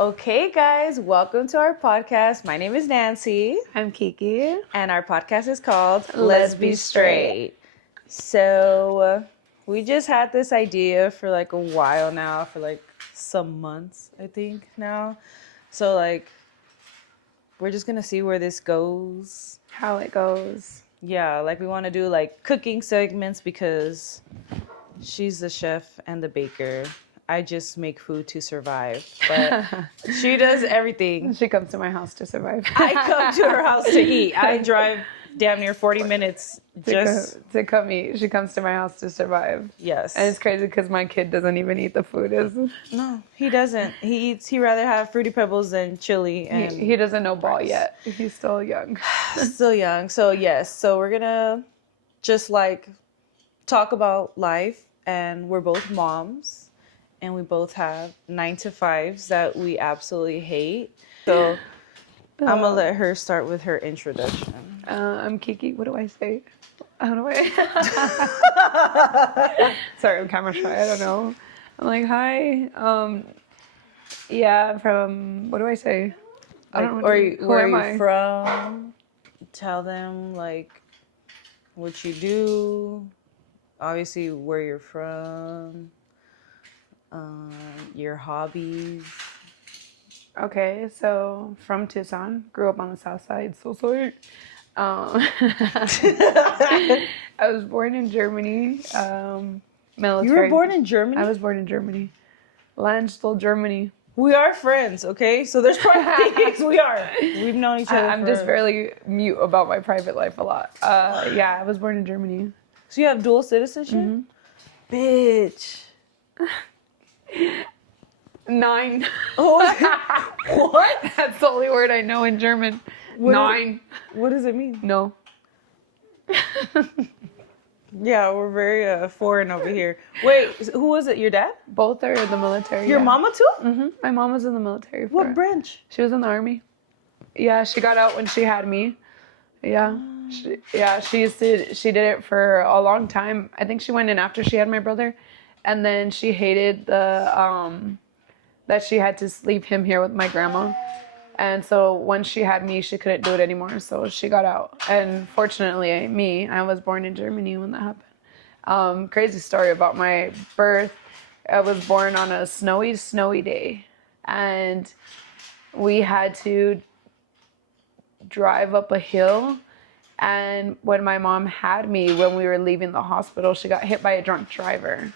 Okay, guys, welcome to our podcast. My name is Nancy. I'm Kiki. And our podcast is called LESBISTRAIGHT. So, we just had this idea for like a while now, for like some months, I think now. So, like, we're just going to see where this goes. How it goes. Yeah, like we want to do like cooking segments because she's the chef and the baker. I just make food to survive, but she does everything. She comes to my house to survive. I come to her house to eat. I drive damn near 40 minutes to come eat. She comes to my house to survive. Yes. And it's crazy because my kid doesn't even eat the food. No, he doesn't. He rather have Fruity Pebbles than chili. And he doesn't know ball yet. He's still young. Still young. So yes. So we're gonna just like talk about life, and we're both moms. And we both have 9-to-5s that we absolutely hate. So I'm going to let her start with her introduction. I'm Kiki. What do I say? How do I? Sorry, I'm camera shy. I don't know. I'm like, hi. Yeah, from, what do I say? I don't know. Where are you from? Tell them, like, what you do. Obviously, where you're from. Your hobbies. Okay, so from Tucson, grew up on the south side. So sorry. I was born in Germany. Military. You were born in Germany? I was born in Germany. Landstuhl, Germany. We are friends, okay? So there's probably things we are. We've known each other. I'm just fairly mute about my private life a lot. Yeah, I was born in Germany. So you have dual citizenship? Mm-hmm. Bitch. 9. Oh, what? That's the only word I know in German. 9. What does it mean? No. Yeah, we're very foreign over here. Wait, who was it? Your dad? Both are in the military. Your mama too? Mm-hmm. My mom was in the military. What branch? She was in the army. Yeah, she got out when she had me. Yeah. She did it for a long time. I think she went in after she had my brother. And then she hated that she had to leave him here with my grandma. And so when she had me, she couldn't do it anymore. So she got out. And fortunately, I was born in Germany when that happened. Crazy story about my birth. I was born on a snowy day. And we had to drive up a hill. And when my mom had me, when we were leaving the hospital, she got hit by a drunk driver.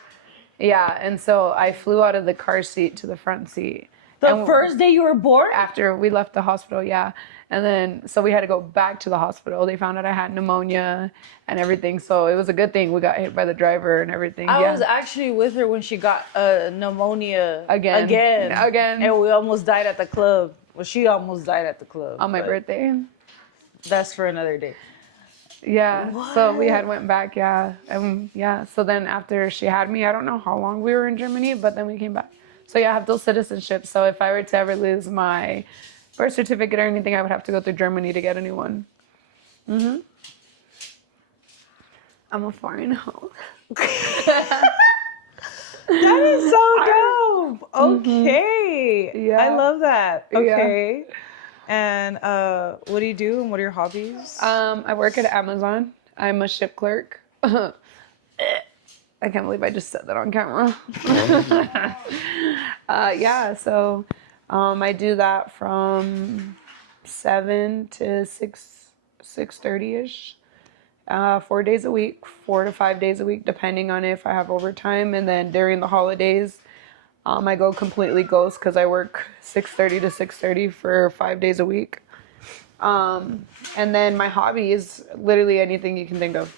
Yeah, and so I flew out of the car seat to the front seat. The first day you were born? After we left the hospital, yeah. And then, so we had to go back to the hospital. They found out I had pneumonia and everything. So it was a good thing we got hit by the driver and everything. I was actually with her when she got pneumonia. Again. And we almost died at the club. Well, she almost died at the club. On my birthday. That's for another day. Yeah, what? So we had went back, yeah. So then after she had me, I don't know how long we were in Germany, but then we came back. So yeah, I have dual citizenship. So if I were to ever lose my birth certificate or anything, I would have to go through Germany to get a new one. Mm-hmm. I'm a foreign hoe. That is so dope. Okay. Yeah. I love that. Okay. Yeah. And what do you do and what are your hobbies? I work at Amazon. I'm a ship clerk. I can't believe I just said that on camera. Yeah, so I do that from 7 to 6:30ish. 4 days a week, 4 to 5 days a week, depending on if I have overtime. And then during the holidays, I go completely ghost because I work 6:30 to 6:30 for 5 days a week. And then my hobby is literally anything you can think of.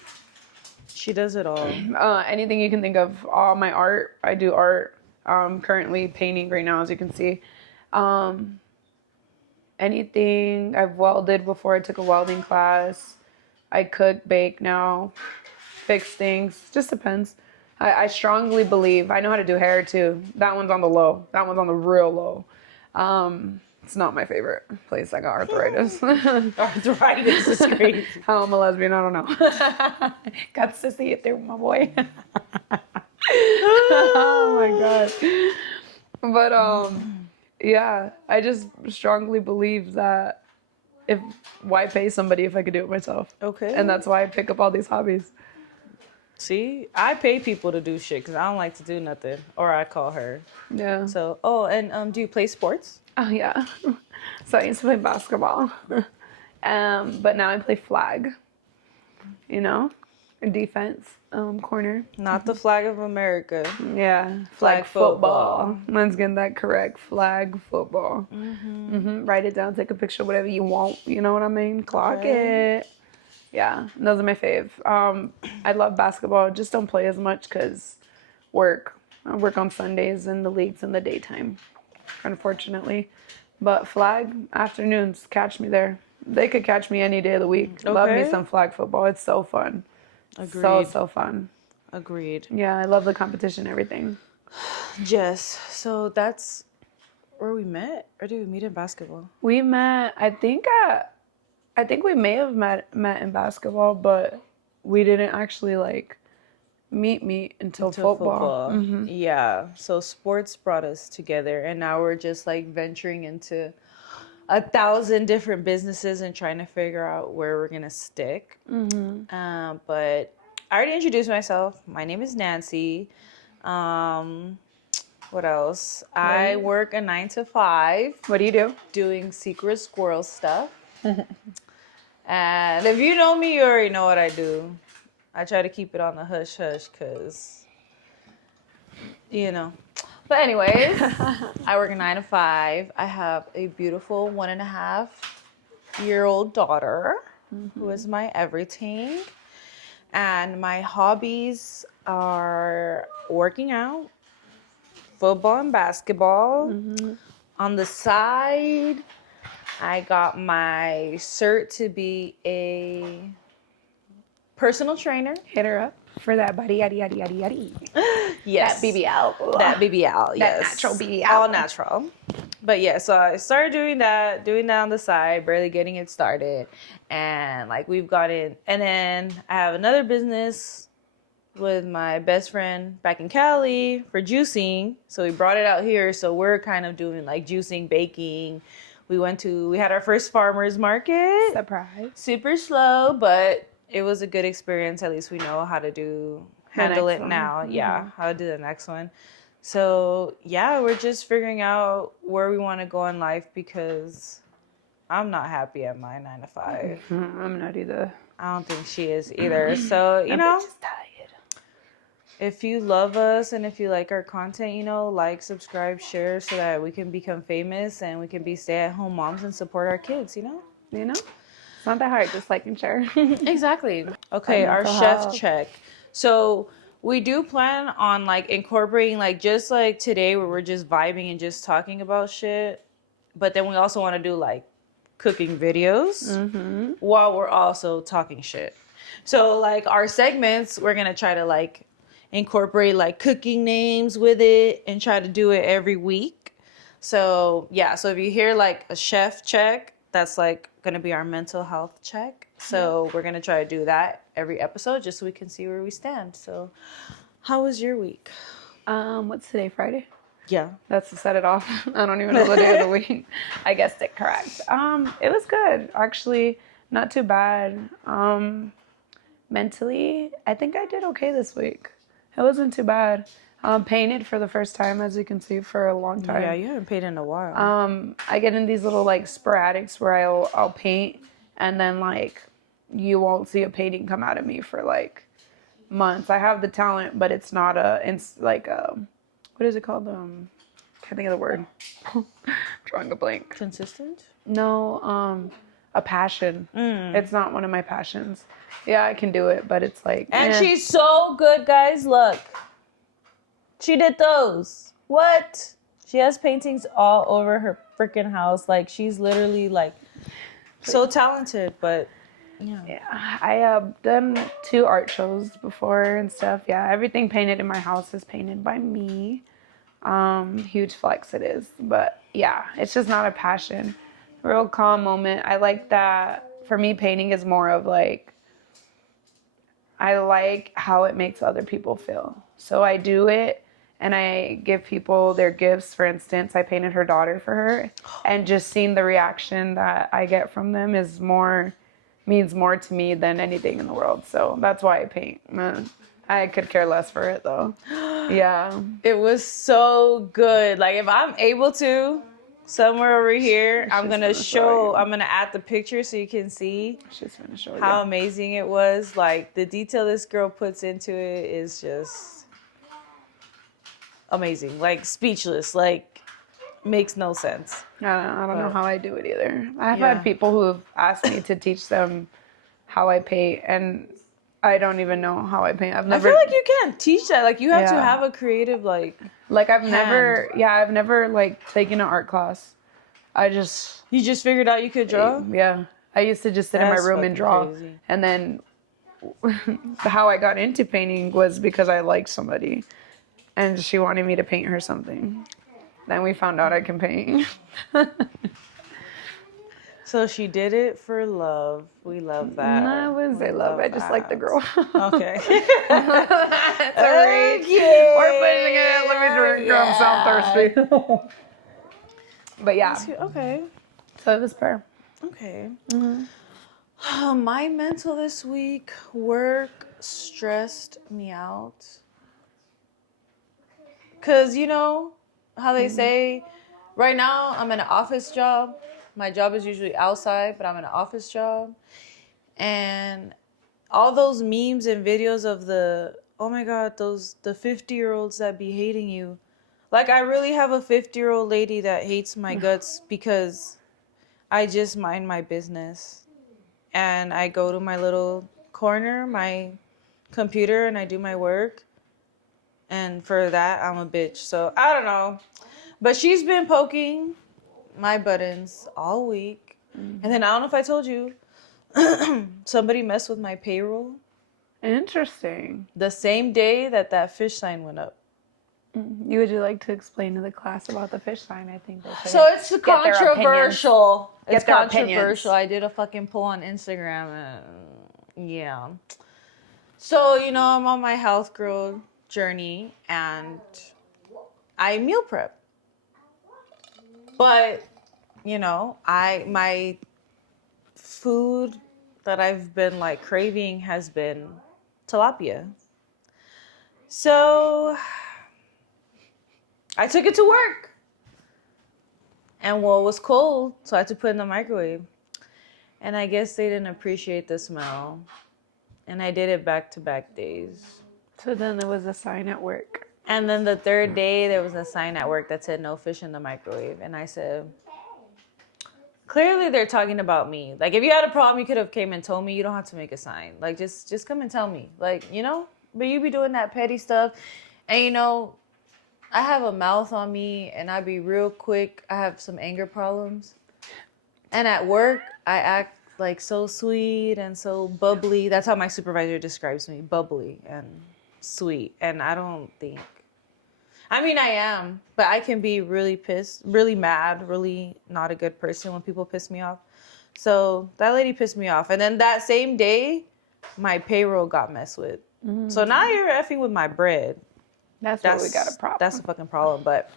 She does it all. Anything you can think of. All my art. I do art. Currently painting right now, as you can see. Anything. I've welded before. I took a welding class. I cook, bake now. Fix things. Just depends. I strongly believe, I know how to do hair too. That one's on the low. That one's on the real low. It's not my favorite place. I got arthritis. Arthritis is crazy. How I'm a lesbian, I don't know. Got to see it through, my boy. Oh my God. But Yeah, I just strongly believe that why pay somebody if I could do it myself? Okay. And that's why I pick up all these hobbies. See, I pay people to do shit because I don't like to do nothing, or I call her. Yeah. So, and do you play sports? Oh yeah. So I used to play basketball, but now I play flag. You know, defense, corner. Not the flag of America. Yeah, Flag football. Let's get that correct. Flag football. Write it down. Take a picture, whatever you want. You know what I mean? Clock Okay. it. Yeah, those are my fave. I love basketball. Just don't play as much because work. I work on Sundays in the leagues in the daytime, unfortunately. But flag afternoons, catch me there. They could catch me any day of the week. Love me Okay. some flag football. It's so fun. Agreed. So fun. Agreed. Yeah, I love the competition, everything. Jess, so that's where we met, or did we meet in basketball? We met. I think we may have met in basketball, but we didn't actually like meet until football. Yeah. So sports brought us together, and now we're just like venturing into 1,000 different businesses and trying to figure out where we're gonna stick. But I already introduced myself. My name is Nancy. What else? I work a 9 to 5 What do you do? doing secret squirrel stuff. And if you know me, you already know what I do. I try to keep it on the hush hush because, you know. But anyways, I work a 9 to 5. I have a beautiful 1.5-year-old daughter who is my everything. And my hobbies are working out, football and basketball. On the side, I got my cert to be a personal trainer. Hit her up for that body, yaddy, yaddy, yaddy, yaddy. Yes. That BBL. That BBL, yes. natural BBL. All natural. But yeah, so I started doing that on the side, barely getting it started. And like we've gotten, and then I have another business with my best friend back in Cali for juicing. So we brought it out here. So we're kind of doing like juicing, baking. We had our first farmer's market. Surprise. Super slow, but it was a good experience. At least we know how to handle it now. Yeah, how to do the next one. So yeah, we're just figuring out where we want to go in life because I'm not happy at my 9 to 5. I'm not either. I don't think she is either. So, you know, Just tired. if you love us and if you like our content, you know, like, subscribe, share so that we can become famous and we can be stay-at-home moms and support our kids, you know? You know? It's not that hard, just like and share. Exactly. Okay, our chef check. So we do plan on like incorporating like just like today where we're just vibing and just talking about shit. But then we also want to do like cooking videos while we're also talking shit. So like our segments, we're going to try to like incorporate like cooking names with it and try to do it every week. So yeah, so if you hear like a chef check, that's like going to be our mental health check. So we're going to try to do that every episode just so we can see where we stand. So how was your week? What's today, Friday? Yeah. That's to set it off. I don't even know the day of the week. I guessed it correct. It was good. Actually, not too bad. Mentally, I think I did okay this week. It wasn't too bad. Painted for the first time, as you can see, for a long time. Yeah, you haven't painted in a while. I get in these little like sporadics where I'll paint and then like you won't see a painting come out of me for like months. I have the talent, but it's not what is it called? Can't think of the word. Drawing a blank. Consistent? No, a passion. It's not one of my passions. Yeah, I can do it, but it's like. And she's so good, guys. Look. She did those. What? She has paintings all over her freaking house. Like, she's literally, like, so talented, but, yeah. I have done 2 art shows before and stuff. Yeah, everything painted in my house is painted by me. Huge flex it is. But, yeah, it's just not a passion. Real calm moment. I like that. For me, painting is more of, like, I like how it makes other people feel. So I do it, and I give people their gifts. For instance, I painted her daughter for her, and just seeing the reaction that I get from them means more to me than anything in the world. So that's why I paint. I could care less for it though. Yeah. It was so good. Like if I'm able to, somewhere over here, I'm gonna add the picture so you can see how amazing it was. Like the detail this girl puts into it is just amazing. Like speechless. Like makes no sense. I don't know how I do it either. I've had people who have asked me to teach them how I paint, and I don't even know how I paint. I feel like you can't teach that. Like you have to have a creative I've never like taken an art class. You just figured out you could draw? Yeah. I used to just sit in my room and draw. Crazy. And then how I got into painting was because I liked somebody and she wanted me to paint her something. Then we found out I can paint. So she did it for love. We love that. No, I wouldn't say love. I just like the girl. Okay. That's all right. Okay. We're pushing it. Let me drink. I'm so thirsty. But yeah. Okay. So it was prayer. Okay. Mm-hmm. My mental this week, work stressed me out. Because you know how they say, right now I'm in an office job. My job is usually outside, but I'm in an office job. And all those memes and videos of the 50-year-olds that be hating you. Like, I really have a 50-year-old lady that hates my guts because I just mind my business. And I go to my little corner, my computer, and I do my work. And for that, I'm a bitch. So, I don't know. But she's been poking my buttons all week. Mm-hmm. And then I don't know if I told you, somebody messed with my payroll. Interesting. The same day that fish sign went up. Would you like to explain to the class about the fish sign? I think so it's controversial. It's controversial. Opinions. I did a fucking poll on Instagram. And yeah. So, you know, I'm on my health girl journey and I meal prep. But, you know, my food that I've been like craving has been tilapia. So I took it to work. And well, it was cold, so I had to put it in the microwave. And I guess they didn't appreciate the smell. And I did it back-to-back days. So then there was a sign at work. And then the third day, there was a sign at work that said no fish in the microwave. And I said, clearly they're talking about me. Like, if you had a problem, you could have came and told me. You don't have to make a sign. Like, just come and tell me. Like, you know? But you be doing that petty stuff. And, you know, I have a mouth on me, and I be real quick. I have some anger problems. And at work, I act, like, so sweet and so bubbly. That's how my supervisor describes me, bubbly and sweet. And I don't think... I mean, I am, but I can be really pissed, really mad, really not a good person when people piss me off. So that lady pissed me off. And then that same day, my payroll got messed with. Mm-hmm. So now you're effing with my bread. That's where we got a problem. That's a fucking problem. But,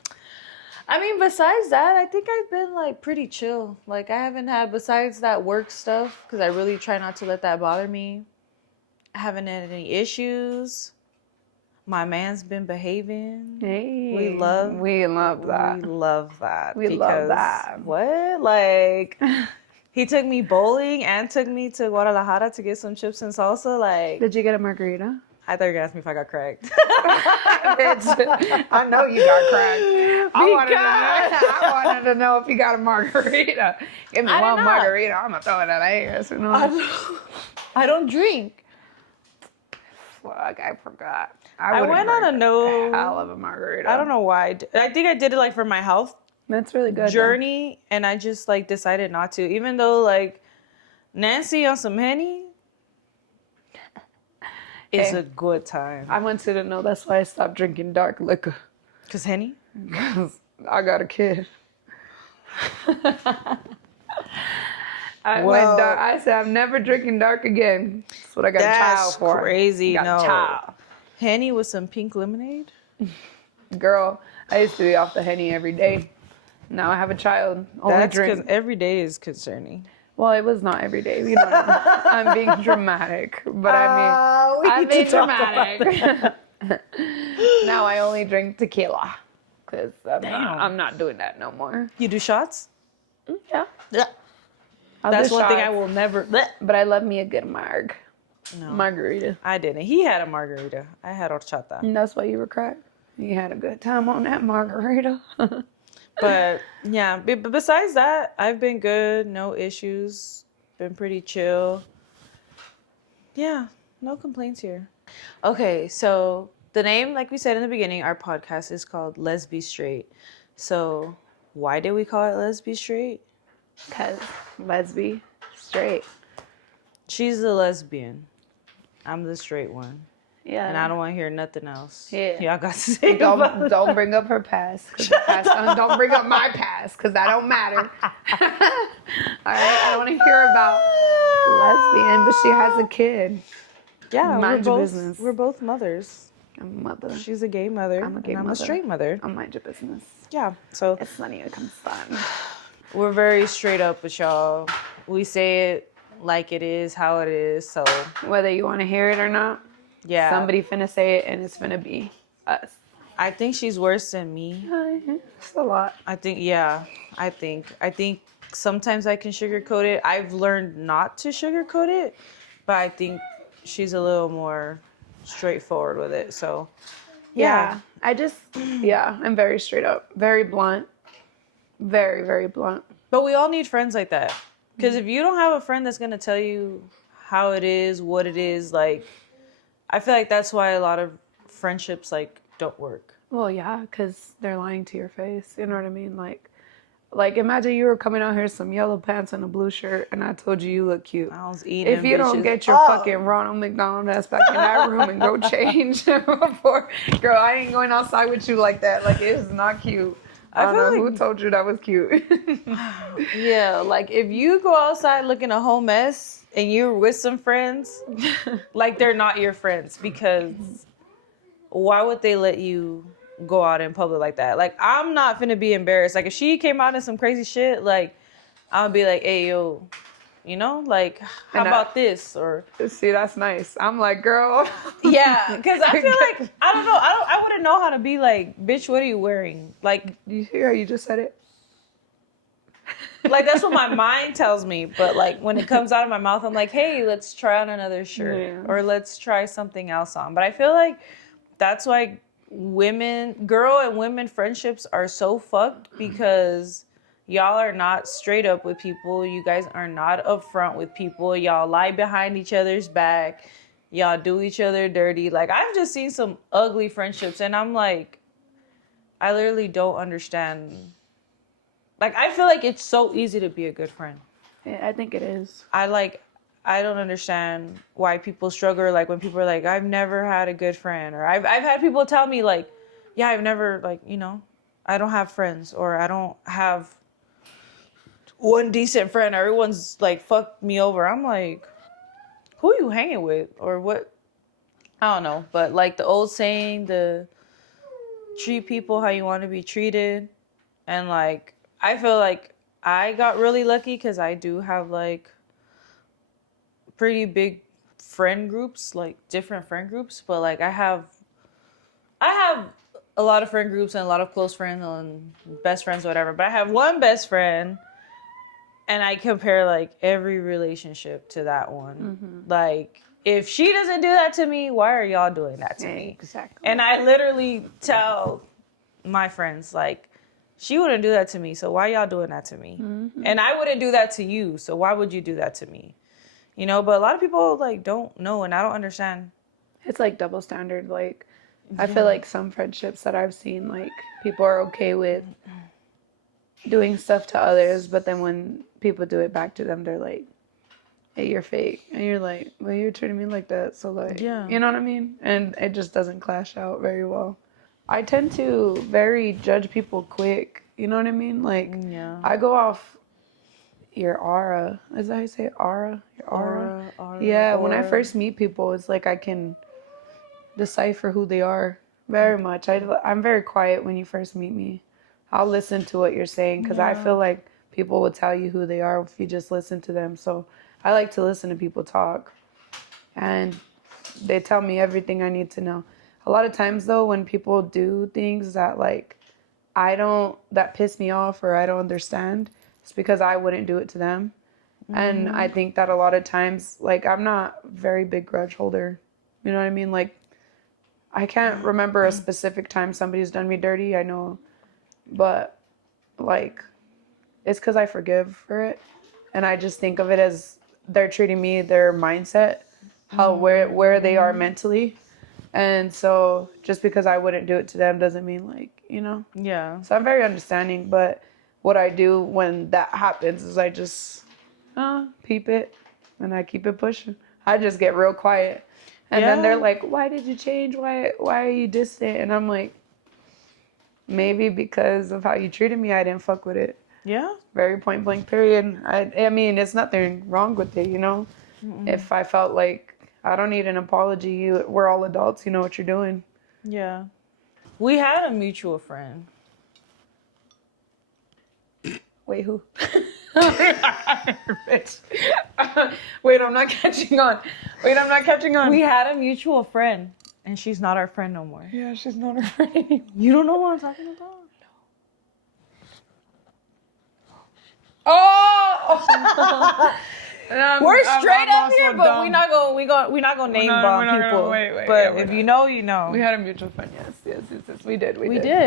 I mean, besides that, I think I've been, like, pretty chill. Like, I haven't had, besides that work stuff, because I really try not to let that bother me, I haven't had any issues. My man's been behaving. Hey, we love that. We love that. What? Like, he took me bowling and took me to Guadalajara to get some chips and salsa. Like, did you get a margarita? I thought you were gonna ask me if I got cracked. Bitch, I know you got cracked. I wanted to know if you got a margarita. Give me one margarita. I'm gonna throw it at ass. You know? I don't drink. Fuck, I forgot. I went on a hell of a margarita. I don't know why. I think I did it like for my health. That's really good journey, and I just like decided not to. Even though like Nancy on some Henny is a good time. I want you to know that's why I stopped drinking dark liquor. 'Cause Henny? Because I got a kid. I went dark. I said I'm never drinking dark again. That's what I got a child for. That's crazy. No. Henny with some pink lemonade. Girl, I used to be off the Henny every day. Now I have a child. Only That's because drink. every day is concerning. Well, it was not every day. You know, I'm being dramatic, but I'm being dramatic. Now I only drink tequila because I'm not doing that no more. You do shots? Yeah, Yeah. I'll That's do one thing shots, I will never. But I love me a good No, margarita. I didn't. He had a margarita. I had horchata. And that's why you were cracked. You had a good time on that margarita. But yeah, but besides that, I've been good. No issues. Been pretty chill. Yeah, no complaints here. Okay, so the name, like we said in the beginning, our podcast is called LESBISTRAIGHT. So why did we call it LESBISTRAIGHT? Because lesbi, straight. She's the lesbian. I'm the straight one. Yeah. And I don't want to hear nothing else. Yeah. Y'all got to say about it. Don't bring up her past. Don't bring up my past, because that don't matter. All right? I don't want to hear about lesbian, but she has a kid. Yeah, Mind your business. we're both mothers. I'm a mother. She's a gay mother. I'm a gay and I'm mother. a straight mother. I'll mind your business. Yeah, so It's not even come fun. we're very straight up with y'all. We say it like it is, how it is. So Whether you want to hear it or not, yeah, somebody finna say it, and it's finna be us. I think she's worse than me. It's a lot. I think I think sometimes I can sugarcoat it. I've learned not to sugarcoat it, but I think she's a little more straightforward with it. So yeah. I'm very straight up, very blunt, very, very blunt. But we all need friends like that. Because if you don't have a friend that's going to tell you how it is, what it is, like, I feel like that's why a lot of friendships, like, don't work. Well, yeah, because they're lying to your face. You know what I mean? Like imagine you were coming out here in some yellow pants and a blue shirt, and I told you look cute. I was eating If you don't get your fucking Ronald McDonald ass back in that room and go change before, girl, I ain't going outside with you like that. Like, it's not cute. I don't know who told you that was cute. Yeah, like if you go outside looking a whole mess and you're with some friends, like they're not your friends, because why would they let you go out in public like that? Like, I'm not finna be embarrassed. Like, if she came out in some crazy shit, like, I'll be like, hey, yo, you know, like, how about this? Or see, that's nice. I'm like, girl. yeah, because I feel like I wouldn't know how to be like, bitch, what are you wearing? Like, You hear how you just said it? like that's what my mind tells me, but like when it comes out of my mouth, I'm like, hey, let's try on another shirt, or let's try something else on. But I feel like that's why girl and women friendships are so fucked, because y'all are not straight up with people. You guys are not upfront with people. Y'all lie behind each other's back. Y'all do each other dirty. Like, I've just seen some ugly friendships, and I'm like, I literally don't understand. Like, I feel like it's so easy to be a good friend. Yeah, I think it is. I don't understand why people struggle. Like, when people are like, I've never had a good friend, or I've had people tell me like, yeah, I've never, like, you know, I don't have friends, or I don't have one decent friend. Everyone's like fucked me over. I'm like, who you hanging with, or what? I don't know. But like the old saying, the treat people how you want to be treated. And like, I feel like I got really lucky because I do have like pretty big friend groups, like different friend groups. But like I have a lot of friend groups and a lot of close friends and best friends, whatever. But I have one best friend, and I compare like every relationship to that one. Mm-hmm. Like, if she doesn't do that to me, why are y'all doing that to me? Exactly. And I literally tell my friends, like, she wouldn't do that to me, so why y'all doing that to me? Mm-hmm. And I wouldn't do that to you, so why would you do that to me? You know, but a lot of people like don't know, and I don't understand. It's like double standard. Like, I feel like some friendships that I've seen, like, people are okay with doing stuff to others, but then when people do it back to them, they're like, hey, you're fake. And you're like, well, you're treating me like that, so like, Yeah. You know what I mean? And it just doesn't clash out very well. I tend to very judge people quick. You know what I mean? Like, Yeah. I go off your aura. Is that how you say it? Aura? Your aura? Aura. Yeah, when I first meet people, it's like I can decipher who they are Very much. I'm very quiet when you first meet me. I'll listen to what you're saying because I feel like people will tell you who they are if you just listen to them. So I like to listen to people talk. And they tell me everything I need to know. A lot of times, though, when people do things that, like, that piss me off or I don't understand, it's because I wouldn't do it to them. And I think that a lot of times, like, I'm not a very big grudge holder. You know what I mean? Like, I can't remember a specific time somebody's done me dirty, I know. But, like, it's because I forgive for it. And I just think of it as they're treating me, their mindset, where they are mentally. And so just because I wouldn't do it to them doesn't mean, like, you know? Yeah. So I'm very understanding. But what I do when that happens is I just peep it and I keep it pushing. I just get real quiet. And then they're like, why did you change? Why are you distant? And I'm like, maybe because of how you treated me, I didn't fuck with it. Yeah. Very point blank period. I mean, it's nothing wrong with it, you know? If I felt like I don't need an apology, we're all adults, you know what you're doing. Yeah. We had a mutual friend. Wait, who? Bitch. Wait, I'm not catching on. We had a mutual friend, and she's not our friend no more. Yeah, she's not our friend anymore. You don't know what I'm talking about? Oh! We're straight up also here, but dumb. we're not gonna name bomb people. Wait, but yeah, if you know, you know. We had a mutual friend, yes. We did.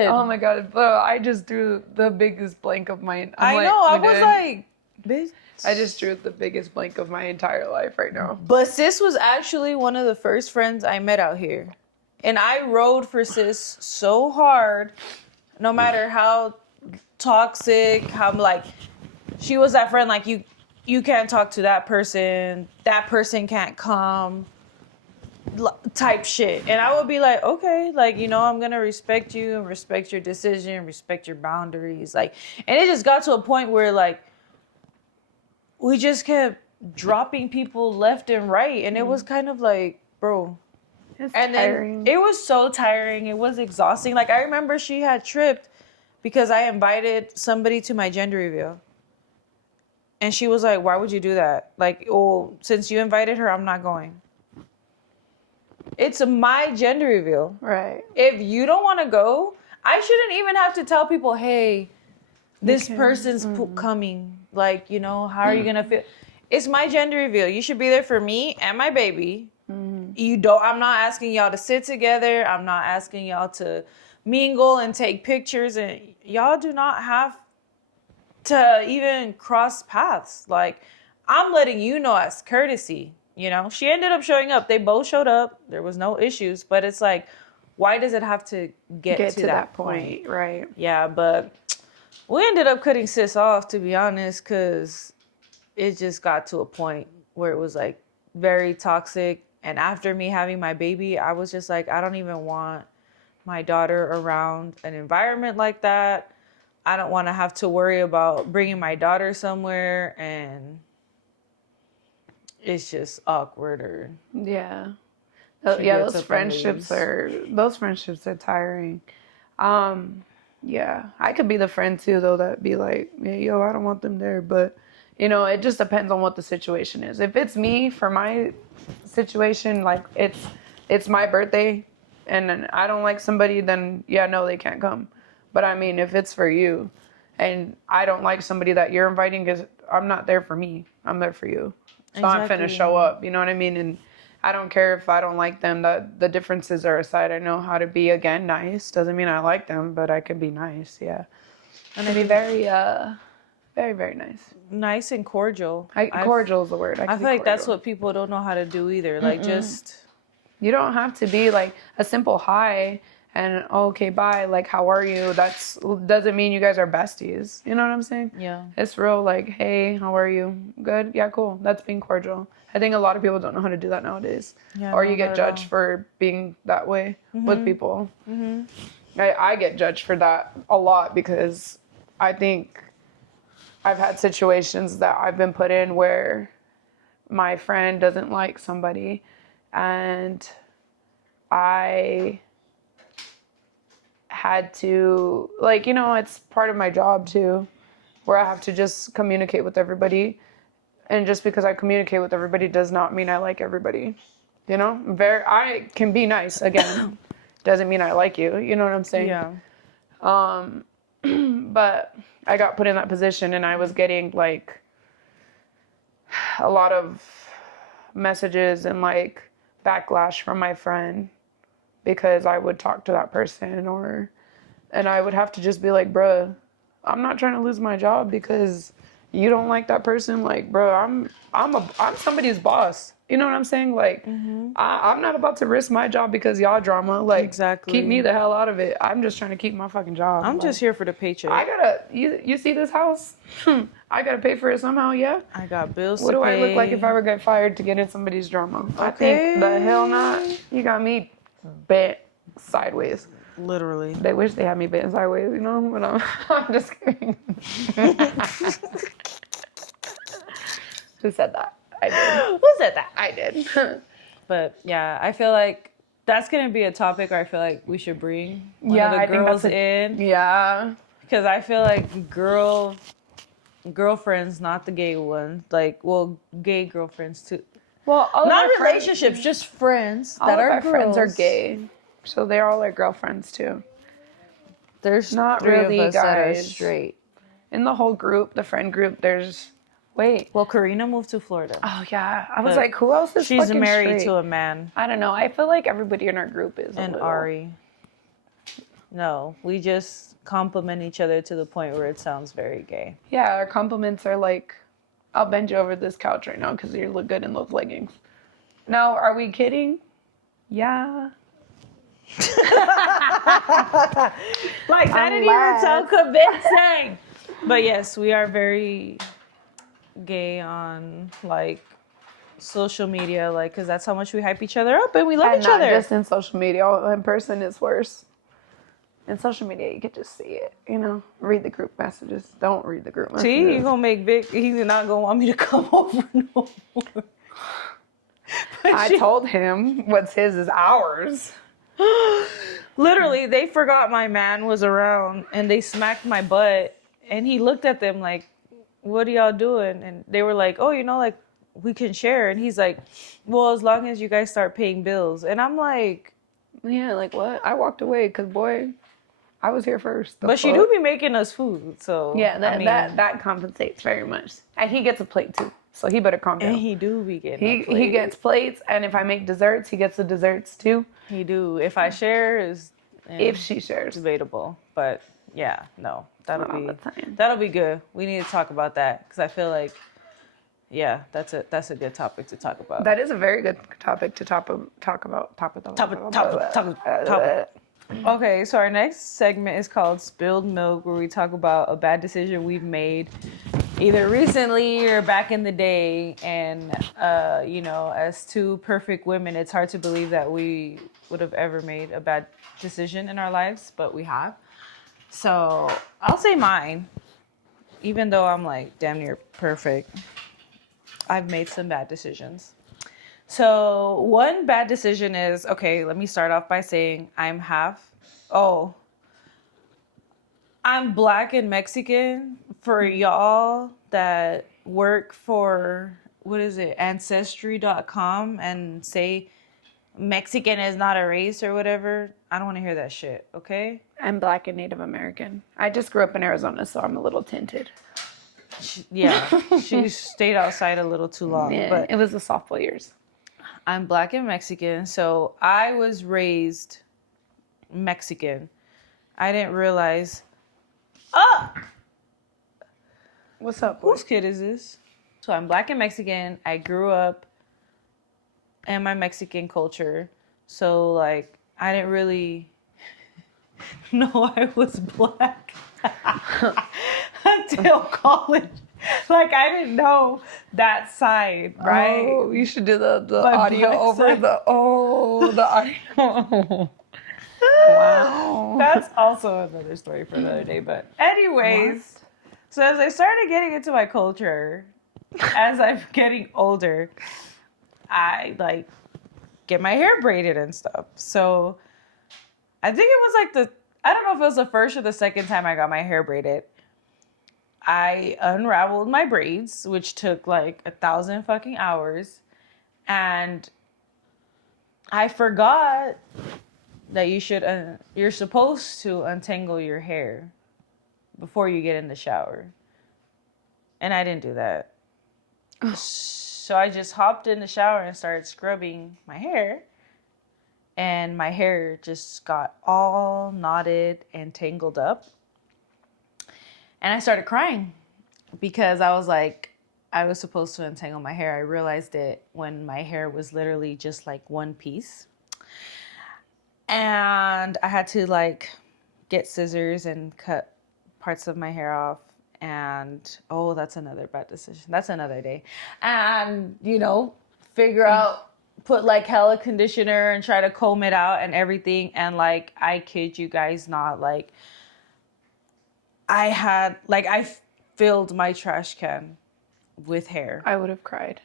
Oh my god, bro, I just drew the biggest blank of my. I was like, bitch. I just drew the biggest blank of my entire life right now. But sis was actually one of the first friends I met out here, and I rode for sis so hard, no matter how toxic, how like, she was that friend like you can't talk to that person can't come, type shit. And I would be like, okay, like, you know, I'm gonna respect you and respect your decision, respect your boundaries, like. And it just got to a point where, like, we just kept dropping people left and right, and it was kind of like, bro. It's and tiring. then it was so tiring, it was exhausting. Like, I remember she had tripped because I invited somebody to my gender reveal. And she was like, why would you do that? Like, oh, since you invited her, I'm not going. It's my gender reveal. Right. If you don't want to go, I shouldn't even have to tell people, hey, this person's coming. Like, you know, how are you going to feel? It's my gender reveal. You should be there for me and my baby. I'm not asking y'all to sit together. I'm not asking y'all to mingle and take pictures. And y'all do not have to even cross paths. Like, I'm letting you know as courtesy, you know. She ended up showing up. They both showed up. There was no issues. But it's like, why does it have to get to that point? Right. Yeah, but we ended up cutting sis off, to be honest, because it just got to a point where it was like very toxic. And after me having my baby, I was just like, I don't even want my daughter around an environment like that. I don't want to have to worry about bringing my daughter somewhere, and it's just awkward. Yeah. Those friendships are tiring. Yeah, I could be the friend too, though, that'd be like, yeah, yo, I don't want them there. But, you know, it just depends on what the situation is. If it's me, for my situation, like, it's my birthday and I don't like somebody, then yeah, no, they can't come. But I mean, if it's for you and I don't like somebody that you're inviting, because I'm not there for me, I'm there for you. So exactly. I'm finna show up, you know what I mean? And I don't care if I don't like them. That the differences are aside. I know how to be, again, nice. Doesn't mean I like them, but I can be nice, yeah. And I'd be very, very, very nice. Nice and cordial. Cordial is the word. I feel like that's what people don't know how to do either. Like, just... You don't have to be like a simple hi and okay, bye, like, how are you? Doesn't mean you guys are besties. You know what I'm saying? Yeah. It's real, like, hey, how are you? Good? Yeah, cool. That's being cordial. I think a lot of people don't know how to do that nowadays. Yeah, or you get judged for being that way with people. I get judged for that a lot because I think I've had situations that I've been put in where my friend doesn't like somebody and I had to, like, you know, it's part of my job too, where I have to just communicate with everybody. And just because I communicate with everybody does not mean I like everybody. You know, I can be nice again. Doesn't mean I like you. You know what I'm saying? Yeah. But I got put in that position and I was getting like a lot of messages and like backlash from my friend because I would talk to that person and I would have to just be like, bruh, I'm not trying to lose my job because you don't like that person. Like, bruh, I'm somebody's boss. You know what I'm saying? Like, I'm not about to risk my job because y'all drama. Like, Exactly. keep me the hell out of it. I'm just trying to keep my fucking job. I'm like, just here for the paycheck. you see this house? I gotta pay for it somehow, yeah? I got bills What to do pay. I look like if I were get fired to get in somebody's drama? I Okay. think the hell not. You got me bent sideways. Literally. They wish they had me bent sideways, you know? But I'm just kidding. Who said that? I did. Who said that? I did. But yeah, I feel like that's gonna be a topic where I feel like we should bring one Yeah, of I the think girls that's in. Yeah. Because I feel like girlfriends, not the gay ones. Like, well, gay girlfriends too. Well, all Not of our relationships, just friends all that of are our friends are girls. gay. So they're all our girlfriends too. There's Not three really of us that are guys. straight. In the whole group, the friend group, there's... Wait. Well, Karina moved to Florida. Oh, yeah. I was But like, who else is she's fucking married straight? to a man. I don't know. I feel like everybody in our group is And a little... Ari. No, we just compliment each other to the point where it sounds very gay. Yeah, our compliments are like, I'll bend you over this couch right now because you look good in those leggings. Now, are we kidding? Yeah. Like, that didn't even sound convincing. But yes, we are very gay on, like, social media, like, because that's how much we hype each other up and we love And each not other. just in social media. In person, it's worse. In social media, you could just see it, you know? Read the group messages. Don't read the group messages. See, you're going to make Vic, he's not going to want me to come over no more. I told him what's his is ours. Literally, they forgot my man was around and they smacked my butt. And he looked at them like, what are y'all doing? And they were like, oh, you know, like, we can share. And he's like, well, as long as you guys start paying bills. And I'm like... Yeah, like what? I walked away because, boy, I was here first. But she do be making us food, so... Yeah, I mean, that compensates very much. And he gets a plate, too. So he better calm down. And he do be getting He gets plates, and if I make desserts, he gets the desserts, too. He do. If I share, is... If she shares. Debatable. But, yeah, no. Not all the time. That'll be good. We need to talk about that, because I feel like... Yeah, that's a good topic to talk about. That is a very good topic to talk about. Topic. Okay, so our next segment is called Spilled Milk, where we talk about a bad decision we've made either recently or back in the day. And, you know, as two perfect women, it's hard to believe that we would have ever made a bad decision in our lives, but we have. So I'll say mine, even though I'm like damn near perfect. I've made some bad decisions. So one bad decision is, okay, let me start off by saying I'm Black and Mexican. For y'all that work for, what is it, Ancestry.com and say Mexican is not a race or whatever, I don't want to hear that shit, okay? I'm Black and Native American. I just grew up in Arizona, so I'm a little tinted. She stayed outside a little too long. Yeah, but it was the softball years. I'm Black and Mexican, so I was raised Mexican. I didn't realize. What's up, boy? Whose kid is this? So I'm Black and Mexican. I grew up in my Mexican culture, so like I didn't really know I was Black until college. Like, I didn't know that side, right? Oh, you should do the My audio Black over side. the audio. Wow. That's also another story for another day. But anyways, so as I started getting into my culture, as I'm getting older, I like get my hair braided and stuff. So I think it was like I don't know if it was the first or the second time I got my hair braided. I unraveled my braids, which took like 1,000 fucking hours. And I forgot that you're supposed to untangle your hair before you get in the shower. And I didn't do that. So I just hopped in the shower and started scrubbing my hair. And my hair just got all knotted and tangled up. And I started crying because I was like, I was supposed to untangle my hair. I realized it when my hair was literally just like one piece. And I had to like get scissors and cut parts of my hair off. And oh, that's another bad decision. That's another day. And, you know, figure out, put like hella conditioner and try to comb it out and everything. And like, I kid you guys not, like, I filled my trash can with hair. I would have cried.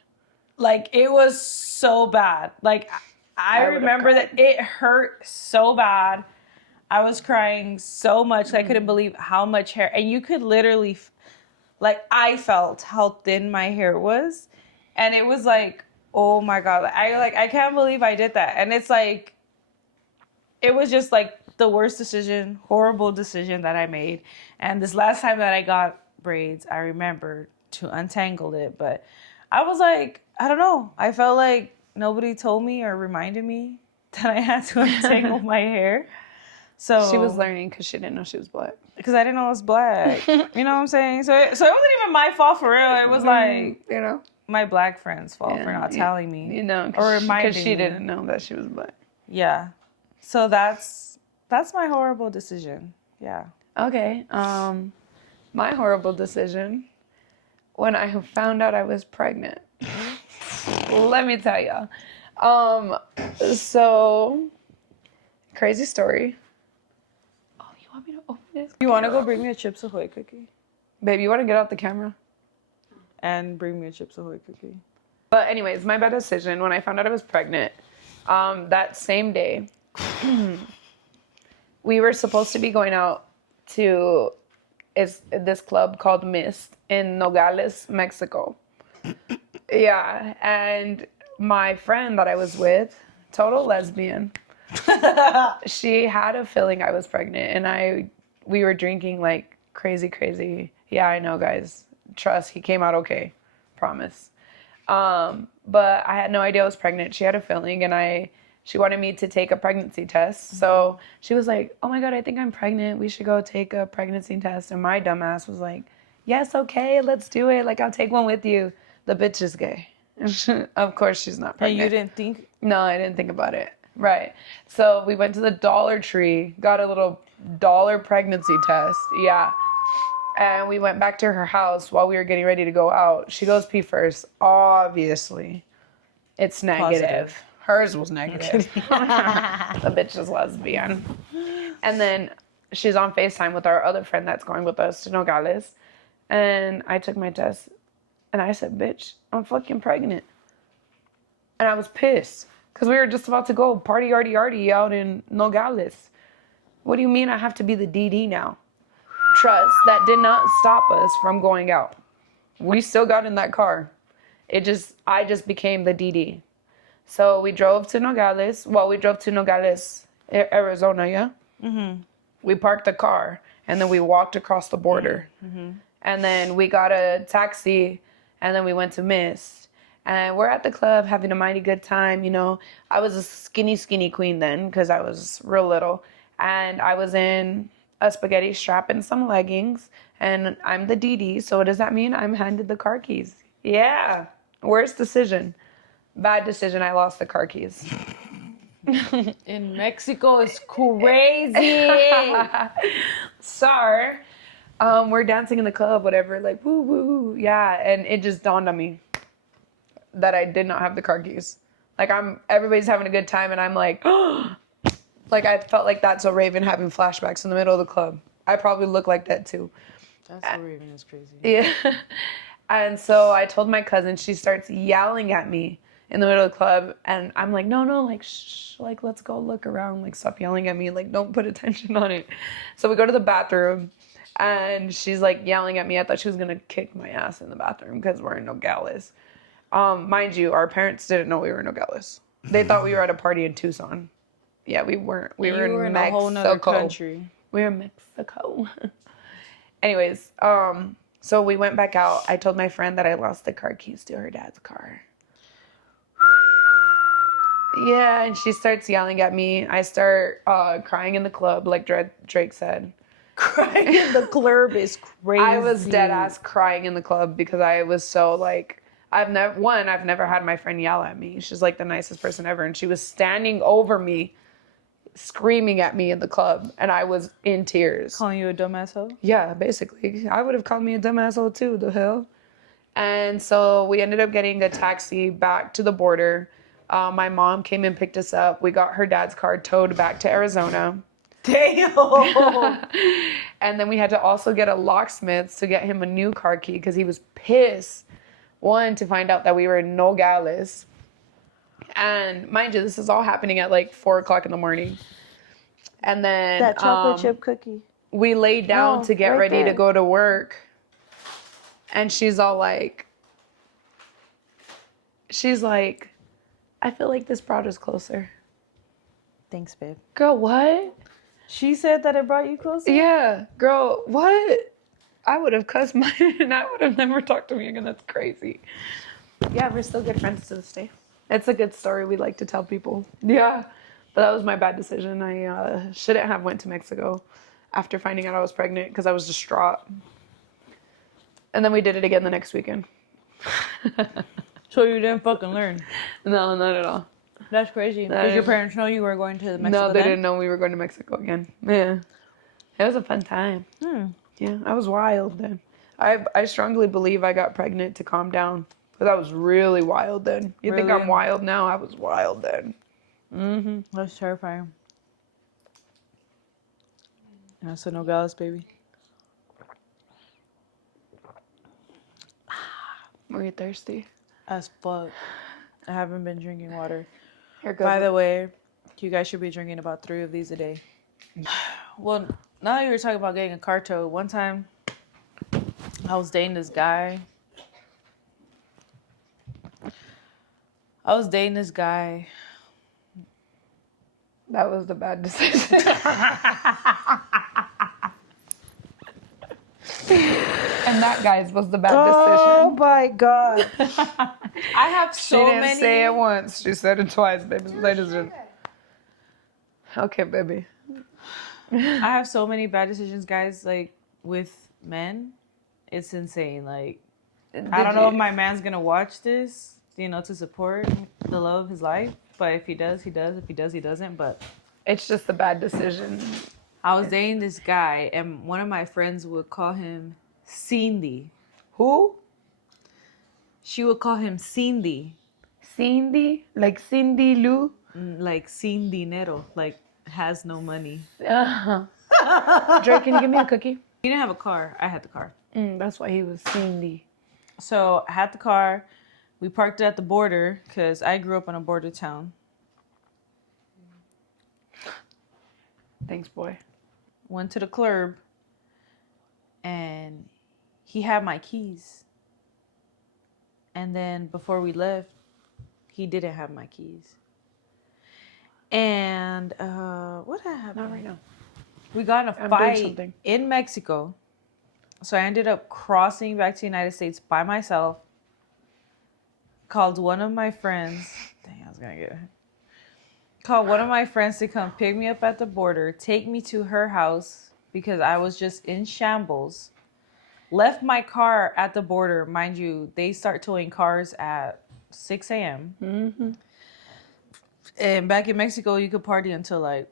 Like, it was so bad. Like, I remember that it hurt so bad. I was crying so much. I couldn't believe how much hair. And you could literally, like, I felt how thin my hair was. And it was like, oh my God. I can't believe I did that. And it's like, it was just like the worst decision, horrible decision that I made. And this last time that I got braids, I remembered to untangle it. But I was like, I don't know. I felt like nobody told me or reminded me that I had to untangle my hair. So She was learning because she didn't know she was black. Because I didn't know I was black. You know what I'm saying? So it wasn't even my fault for real. It was like, you know, my black friend's fault for not telling me. You know, or reminding me. Because she didn't know that she was black. Yeah. So that's my horrible decision. Yeah. Okay. My horrible decision when I found out I was pregnant. Let me tell y'all. So crazy story. Oh, you want me to open this? You want to go bring me a Chips Ahoy cookie? Babe, you want to get out the camera? And bring me a Chips Ahoy cookie. But anyways, my bad decision when I found out I was pregnant. That same day, we were supposed to be going out to this club called Mist in Nogales, Mexico. Yeah, and my friend that I was with, total lesbian, she had a feeling I was pregnant, and we were drinking like crazy. Yeah, I know, guys. Trust, he came out okay. Promise. But I had no idea I was pregnant. She had a feeling, and she wanted me to take a pregnancy test. So she was like, oh my God, I think I'm pregnant. We should go take a pregnancy test. And my dumb ass was like, yes, okay, let's do it. Like, I'll take one with you. The bitch is gay. Of course she's not pregnant. And you didn't think? No, I didn't think about it. Right. So we went to the Dollar Tree, got a little dollar pregnancy test. Yeah. And we went back to her house while we were getting ready to go out. She goes pee first. Obviously, it's negative. Positive. Hers was negative. The bitch is lesbian. And then she's on FaceTime with our other friend that's going with us to Nogales. And I took my test. And I said, bitch, I'm fucking pregnant. And I was pissed. Because we were just about to go party arty out in Nogales. What do you mean I have to be the DD now? Trust, that did not stop us from going out. We still got in that car. I just became the DD. So we drove to Nogales. Well, we drove to Nogales, Arizona, yeah? Mm-hmm. We parked the car, and then we walked across the border. Mm-hmm. And then we got a taxi, and then we went to Mist. And we're at the club having a mighty good time, you know. I was a skinny queen then because I was real little. And I was in a spaghetti strap and some leggings. And I'm the DD, so what does that mean? I'm handed the car keys. Yeah. Worst decision. Bad decision, I lost the car keys. In Mexico, it's crazy. Sorry. We're dancing in the club, whatever, like, woo, woo, yeah. And it just dawned on me that I did not have the car keys. Like, everybody's having a good time, and I'm like, like, I felt like that's a Raven having flashbacks in the middle of the club. I probably look like that, too. That's a Raven is crazy. Yeah. And so I told my cousin, she starts yelling at me. in the middle of the club. And I'm like, no, like, shh, like, let's go look around. Like, stop yelling at me. Like, don't put attention on it. So we go to the bathroom, and she's, like, yelling at me. I thought she was going to kick my ass in the bathroom because we're in Nogales. Mind you, our parents didn't know we were in Nogales. They thought we were at a party in Tucson. Yeah, we weren't. We were in Mexico. A whole nother country. We were in Mexico. Anyways, so we went back out. I told my friend that I lost the car keys to her dad's car. Yeah, and she starts yelling at me. I start crying in the club, like Drake said. Crying in the club is crazy. I was dead ass crying in the club because I was so like, I've never had my friend yell at me. She's like the nicest person ever, and she was standing over me, screaming at me in the club, and I was in tears. Calling you a dumb asshole? Yeah, basically. I would have called me a dumb asshole too, the hell. And so we ended up getting a taxi back to the border. My mom came and picked us up. We got her dad's car towed back to Arizona. Damn. And then we had to also get a locksmith to get him a new car key because he was pissed. One, to find out that we were in Nogales. And mind you, this is all happening at like 4 o'clock in the morning. And then that chocolate chip cookie. We laid down to get ready to go to work. And she's like, I feel like this brought us closer. Thanks, babe. Girl, what? She said that it brought you closer? Yeah. Girl, what? I would have cussed mine and I would have never talked to me again. That's crazy. Yeah, we're still good friends to this day. It's a good story we like to tell people. Yeah. But that was my bad decision. I shouldn't have went to Mexico after finding out I was pregnant because I was distraught. And then we did it again the next weekend. So you didn't fucking learn? No, not at all. That's crazy. Did your parents know you were going to Mexico? No, they didn't know we were going to Mexico again. Yeah. It was a fun time. Yeah, I was wild then. I strongly believe I got pregnant to calm down. Because I was really wild then. You think I'm wild now? I was wild then. Mm-hmm. That's terrifying. Yeah, so Nogales, baby. Were you thirsty? As fuck. I haven't been drinking water. Here goes. By the way, you guys should be drinking about 3 of these a day. Well, now that you were talking about getting a car towed, one time I was dating this guy. That was the bad decision. And that, guys, was the bad decision. Oh my God. I have so many. She didn't say it once. She said it twice, baby. Ladies and okay, baby. I have so many bad decisions, guys, like with men. It's insane. Like, I don't know if my man's going to watch this, to support the love of his life. But if he does, he does. If he does, he doesn't. But it's just a bad decision. I was dating this guy, and one of my friends would call him Cindy. Who? She would call him Cindy. Cindy? Like Cindy Lou? Like sin dinero. Like has no money. Drake, can you give me a cookie? He didn't have a car. I had the car. That's why he was Cindy. So I had the car. We parked it at the border because I grew up in a border town. Thanks, boy. Went to the club, and he had my keys. And then before we left, he didn't have my keys. And what happened? Not right now. We got in a fight in Mexico. So I ended up crossing back to the United States by myself. Called one of my friends. Dang, I was going to get it. Called one of my friends to come pick me up at the border, take me to her house because I was just in shambles. Left my car at the border. Mind you, they start towing cars at 6 a.m. Mm-hmm. And back in Mexico, you could party until like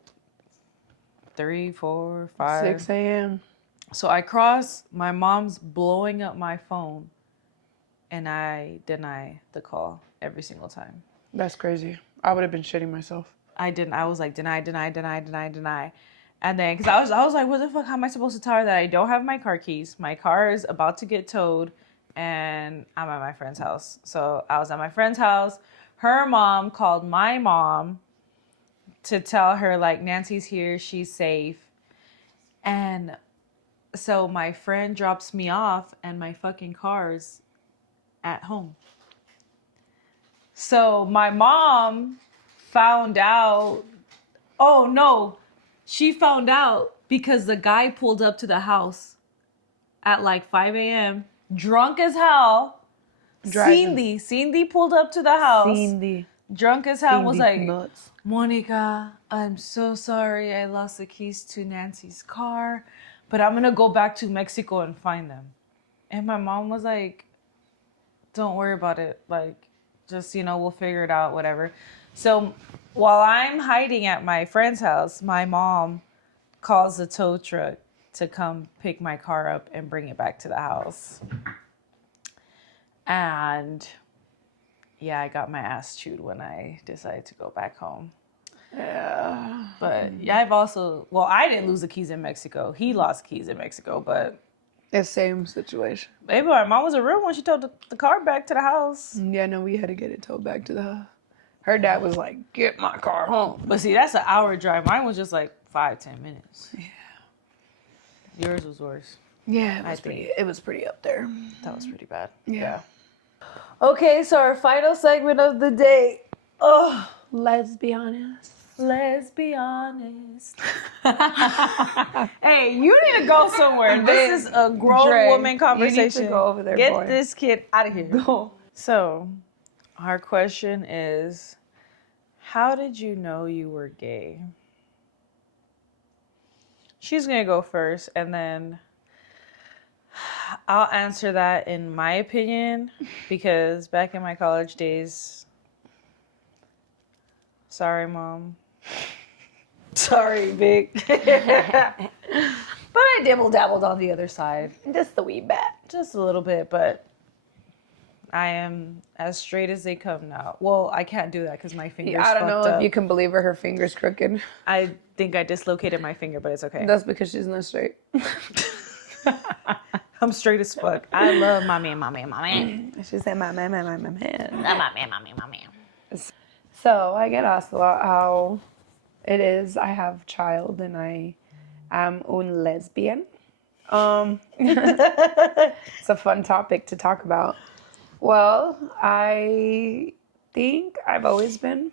3, 4, 5. 6 a.m. So I cross. My mom's blowing up my phone. And I deny the call every single time. That's crazy. I would have been shitting myself. I didn't. I was like, deny. And then, because I was like, what the fuck? How am I supposed to tell her that I don't have my car keys? My car is about to get towed, and I'm at my friend's house. So I was at my friend's house. her mom called my mom to tell her, like, Nancy's here, she's safe. And so my friend drops me off and my fucking car's at home. So my mom found out. Oh no, she found out because the guy pulled up to the house at like 5 a.m. drunk as hell. Cindy pulled up to the house. Drunk as hell, was like, nuts. Monica, I'm so sorry I lost the keys to Nancy's car, but I'm gonna go back to Mexico and find them. And my mom was like, don't worry about it. Like, just, we'll figure it out, whatever. So while I'm hiding at my friend's house, my mom calls the tow truck to come pick my car up and bring it back to the house. And yeah, I got my ass chewed when I decided to go back home. Yeah. But yeah, I didn't lose the keys in Mexico. He lost keys in Mexico, but the same situation. Maybe my mom was a real one. She towed the car back to the house. Yeah, no, we had to get it towed back to the house. Her dad was like, get my car home. But see, that's an hour drive. Mine was just like 5-10 minutes. Yeah. Yours was worse. Yeah, it was pretty up there. That was pretty bad. Yeah. Okay, so our final segment of the day. Oh, let's be honest. Let's be honest. Hey, you need to go somewhere. This is a grown woman conversation. You need to go over there, Get boy. this kid out of here. Go. So, our question is, how did you know you were gay? She's going to go first, and then I'll answer that in my opinion, because back in my college days, sorry, Mom. Sorry, Vic. But I dibble-dabbled on the other side. Just a wee bit. Just a little bit, but I am as straight as they come now. Well, I can't do that because my finger's fucked up. I don't know if you can believe her finger's crooked. I think I dislocated my finger, but it's okay. That's because she's not straight. I'm straight as fuck. I love mommy. She said mommy. Mommy. So I get asked a lot how it is I have a child and I am un lesbian. It's a fun topic to talk about. Well, I think I've always found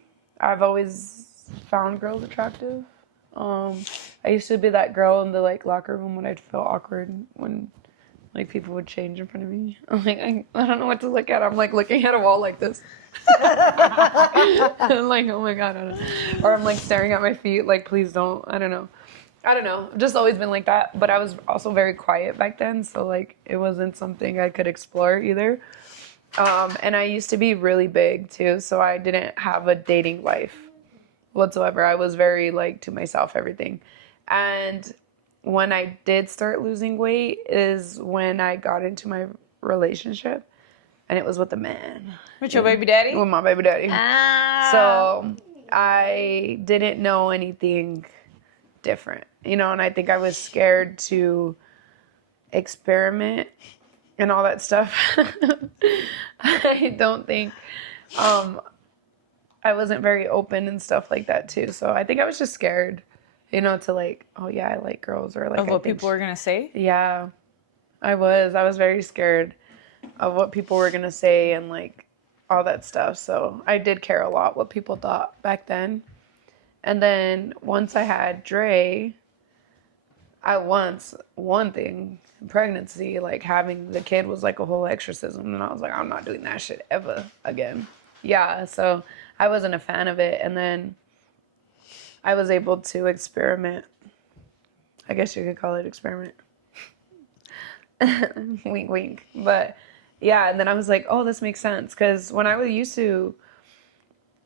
girls attractive. I used to be that girl in the locker room when I'd feel awkward when people would change in front of me. I'm like, I don't know what to look at. I'm looking at a wall like this. I'm like, oh my God. I don't know. Or I'm staring at my feet please don't. I don't know. I've just always been like that. But I was also very quiet back then. So it wasn't something I could explore either. And I used to be really big too. So I didn't have a dating life whatsoever. I was very to myself, everything. And when I did start losing weight is when I got into my relationship, and it was with a man. With your baby daddy? With my baby daddy. So I didn't know anything different, and I think I was scared to experiment and all that stuff. I don't think, I wasn't very open and stuff like that too. So I think I was just scared. To oh yeah, I like girls, or of what people were gonna say. Yeah, I was very scared of what people were gonna say and all that stuff. So I did care a lot what people thought back then. And then once I had Dre, one thing, pregnancy, having the kid was a whole exorcism, and I was like, I'm not doing that shit ever again. Yeah, so I wasn't a fan of it, and then I was able to experiment. I guess you could call it experiment. Wink, wink. But yeah, and then I was like, oh, this makes sense. Because when I used to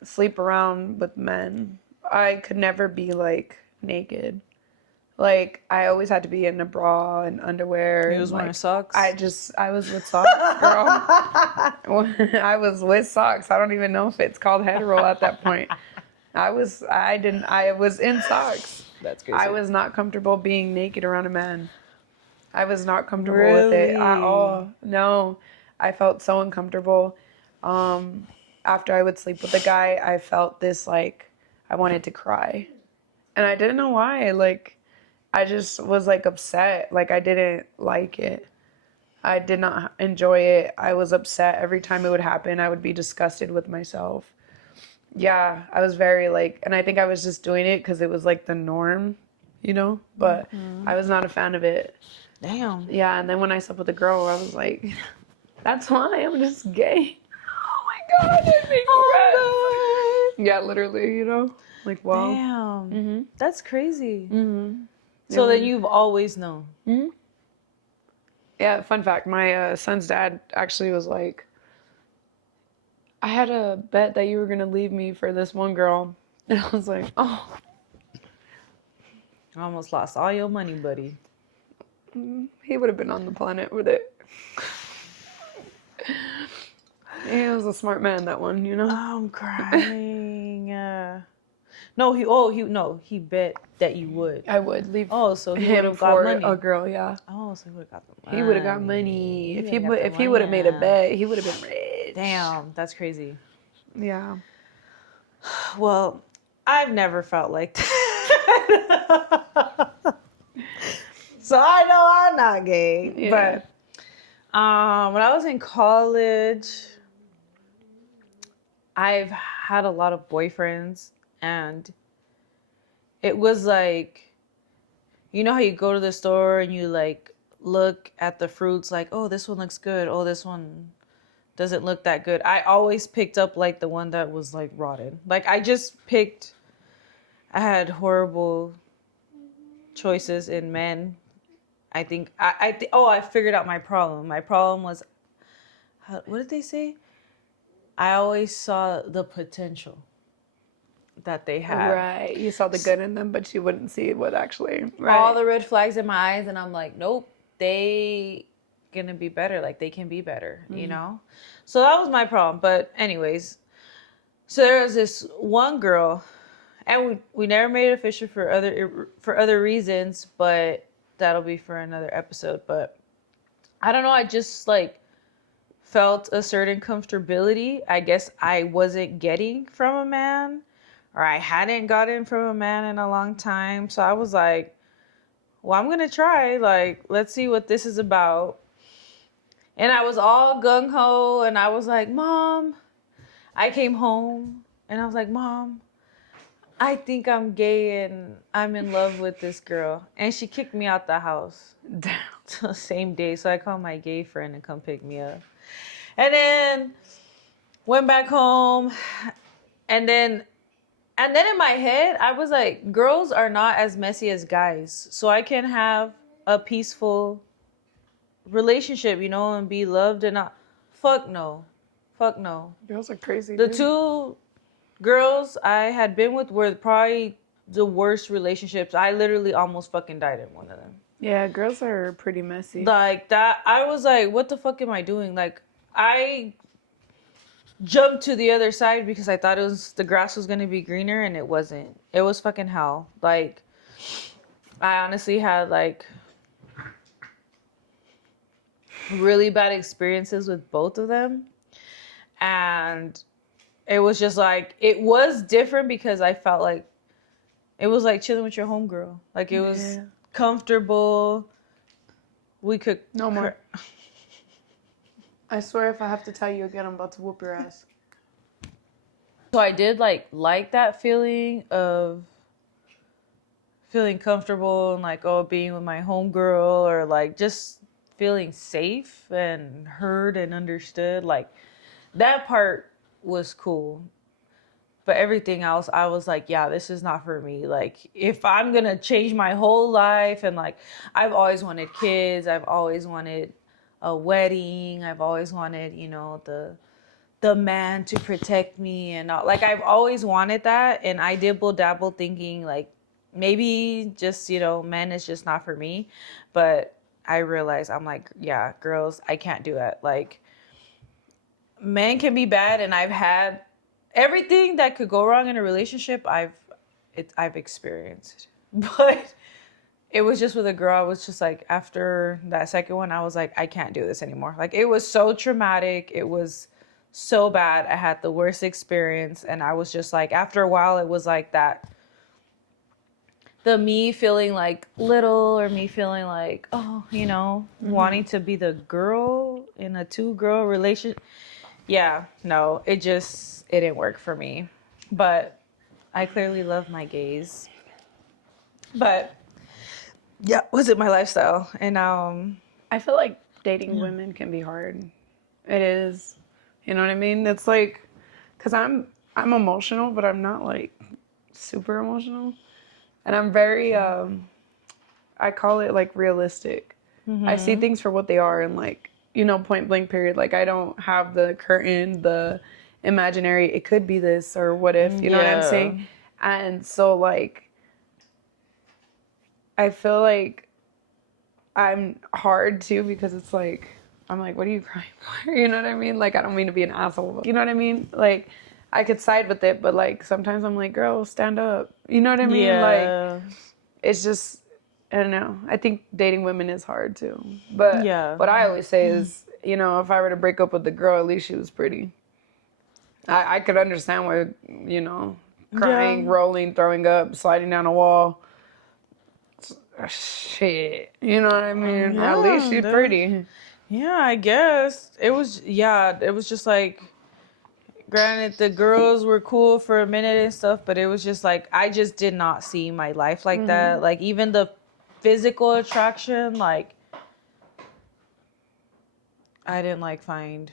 sleep around with men, I could never be naked. I always had to be in a bra and underwear. You was wearing socks? I was with socks, girl. I was with socks. I don't even know if it's called hetero at that point. I was in socks. That's crazy. I was not comfortable being naked around a man. I was not comfortable with it at all. No, I felt so uncomfortable. I after I would sleep with a guy, I felt this like I wanted to cry. And I didn't know why. Like I just was like upset. Like I didn't like it. I did not enjoy it. I was upset every time it would happen. I would be disgusted with myself. Yeah, I was very like, and I think I was just doing it because it was like the norm, you know? But I was not a fan of it. Damn. Yeah, and then when I slept with a girl, I was like, that's why I'm just gay. Oh my God, I make Oh friends. Yeah, literally, you know? Like, wow. Damn. Mm-hmm. That's crazy. Mm-hmm. So Yeah. then you've always known. Mm-hmm. Yeah, fun fact, my son's dad actually was like, I had a bet that you were going to leave me for this one girl. And I was like, oh. I almost lost all your money, buddy. He would have been on the planet with it. He was a smart man, that one, you know? I'm crying. He bet that you would. I would leave So he would him have got for money. a girl, yeah. So he would have got the money. He would have got money. If he money, would have made a bet, he would have been rich. Damn, that's crazy. Yeah. Well, I've never felt like that. So I know I'm not gay. Yeah. But when I was in college, I've had a lot of boyfriends, and it was like, you know how you go to the store and you like look at the fruits like, oh, this one looks good. Oh, this one doesn't look that good. I always picked up like the one that was like rotten. Like I had horrible choices in men. I think I figured out my problem. My problem was, what did they say? I always saw the potential that they had. Right. You saw the good in them, but you wouldn't see what actually. Right. All the red flags in my eyes, and I'm like, nope, they gonna be better. Like they can be better, you know? So that was my problem. But anyways, so there was this one girl, and we never made it official for other reasons, but that'll be for another episode. But I don't know, I just like felt a certain comfortability I guess I wasn't getting from a man, or I hadn't gotten from a man in a long time. So I was like, well, I'm gonna try, like, let's see what this is about. And I was all gung-ho, and I was like, Mom, I came home and I was like, Mom, I think I'm gay and I'm in love with this girl. And she kicked me out the house. Damn. The same day. So I called my gay friend to come pick me up. And then went back home. And then in my head, I was like, girls are not as messy as guys. So I can have a peaceful relationship, you know, and be loved and not. Fuck no. Fuck no. Girls are crazy. The dude. two girls I had been with were probably the worst relationships. I literally almost fucking died in one of them. Yeah, girls are pretty messy. Like that, I was like, what the fuck am I doing? Like, I jumped to the other side because I thought the grass was gonna be greener, and it wasn't. It was fucking hell. Like, I honestly had like really bad experiences with both of them, and it was just like, it was different because I felt like it was like chilling with your homegirl. Like it was comfortable. We could No more. I swear if I have to tell you again, I'm about to whoop your ass. So I did like that feeling of feeling comfortable and like, oh, being with my homegirl, or like just feeling safe and heard and understood. Like that part was cool. But everything else, I was like, yeah, this is not for me. Like, if I'm going to change my whole life, and like, I've always wanted kids. I've always wanted a wedding. I've always wanted, you know, the man to protect me and all. Like, I've always wanted that. And I dibble dabble thinking like, maybe just, you know, men is just not for me. But I realized, I'm like, yeah, girls, I can't do that. Like, men can be bad, and I've had everything that could go wrong in a relationship. I've experienced, but it was just with a girl. I was just like, after that second one, I was like, I can't do this anymore. Like, it was so traumatic. It was so bad. I had the worst experience, and I was just like, after a while, it was like that. The me feeling like little, or me feeling like, oh, wanting to be the girl in a 2-girl relationship. Yeah, no, it didn't work for me. But I clearly love my gays. But yeah, was it my lifestyle? And I feel like dating women can be hard. It is. You know what I mean? It's like, cause I'm emotional, but I'm not like super emotional, and I'm very I call it like realistic. I see things for what they are, and like, point blank period. Like, I don't have the curtain, the imaginary, it could be this or what if, you know what I'm saying? And so like, I feel like I'm hard too, because it's like, I'm like, what are you crying for? You know what I mean? Like, I don't mean to be an asshole, but you know what I mean? Like, I could side with it, but like, sometimes I'm like, girl, stand up. You know what I mean? Yeah. Like, it's just, I don't know. I think dating women is hard too. But what I always say is, if I were to break up with the girl, at least she was pretty. I could understand why, crying, rolling, throwing up, sliding down a wall. Shit. You know what I mean? Yeah, at least she's pretty. Yeah, I guess. It was just like, granted, the girls were cool for a minute and stuff, but it was just like, I just did not see my life like that. Like, even the physical attraction, like, I didn't like find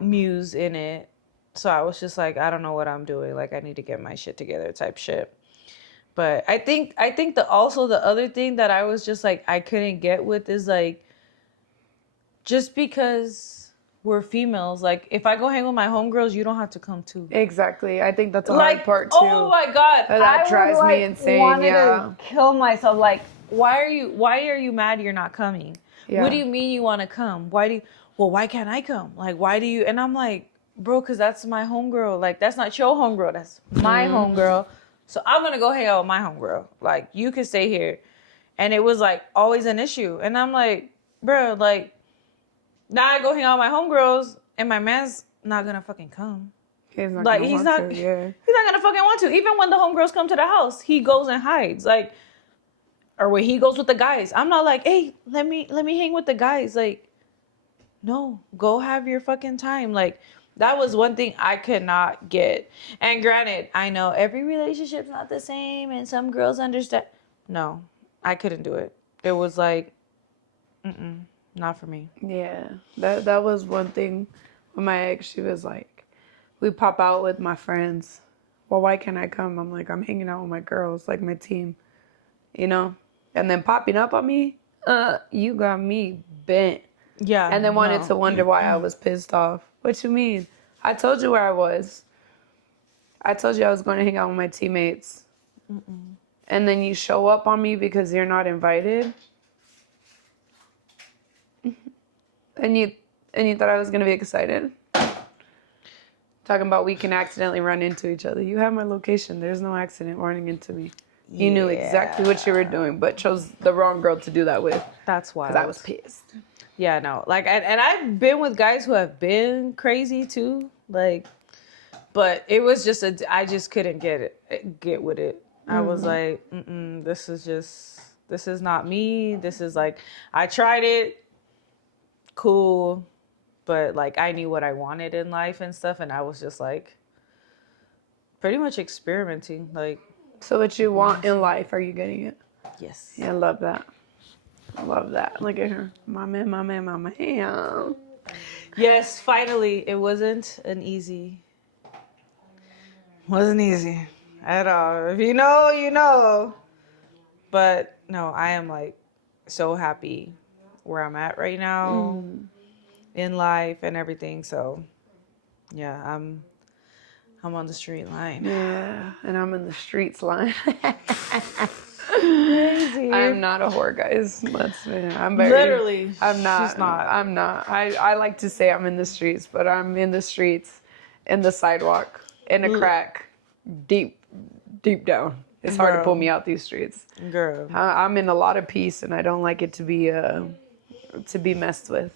muse in it. So I was just like, I don't know what I'm doing. Like, I need to get my shit together type shit. But I think the other thing that I was just like, I couldn't get with is like, just because we're females, like, if I go hang with my homegirls, you don't have to come too. Exactly. I think that's a hard part too. Oh my God. That drives me insane. Wanted to kill myself. Like, why are you mad you're not coming? Yeah. What do you mean you want to come? Why can't I come? Like, why do you? And I'm like, bro, because that's my homegirl. Like, that's not your homegirl. That's my homegirl. So I'm going to go hang out with my homegirl. Like, you can stay here. And it was like always an issue. And I'm like, bro, like, now I go hang out with my homegirls and my man's not going to fucking come. He's not Like, gonna he's want not to, yeah. he's not going to fucking want to. Even when the homegirls come to the house, he goes and hides. Like, or when he goes with the guys, I'm not like, hey, let me hang with the guys. Like, no, go have your fucking time. Like, that was one thing I could not get. And granted, I know every relationship's not the same and some girls understand. No, I couldn't do it. It was like, not for me. Yeah, that was one thing with my ex. She was like, we pop out with my friends. Well, why can't I come? I'm like, I'm hanging out with my girls, like my team, And then popping up on me, you got me bent. Yeah. And then wanted to wonder why I was pissed off. What you mean? I told you where I was. I told you I was going to hang out with my teammates. And then you show up on me because you're not invited. And you thought I was going to be excited. Talking about we can accidentally run into each other. You have my location. There's no accident running into me. You knew exactly what you were doing, but chose the wrong girl to do that with. That's why. Because I was pissed. Yeah, no. Like, and I've been with guys who have been crazy too. Like, but it was just I just couldn't get with it. I was like, this is not me. This is like, I tried it. Cool. But like, I knew what I wanted in life and stuff. And I was just like, pretty much experimenting. Like, so what you want in life, are you getting it? yes. Yeah, I love that. I love that. Look at her. My man. Yes, finally. It wasn't easy at all. If you know, you know. But no, I am like so happy where I'm at right now in life and everything. So yeah, I'm on the street line. Yeah, and I'm in the streets line. Crazy. I'm not a whore, guys. I'm Literally. I'm not. She's not. I'm not. I like to say I'm in the streets, but I'm in the streets, in the sidewalk, in a crack, deep down. It's hard to pull me out these streets. Girl. I'm in a lot of peace, and I don't like it to be messed with.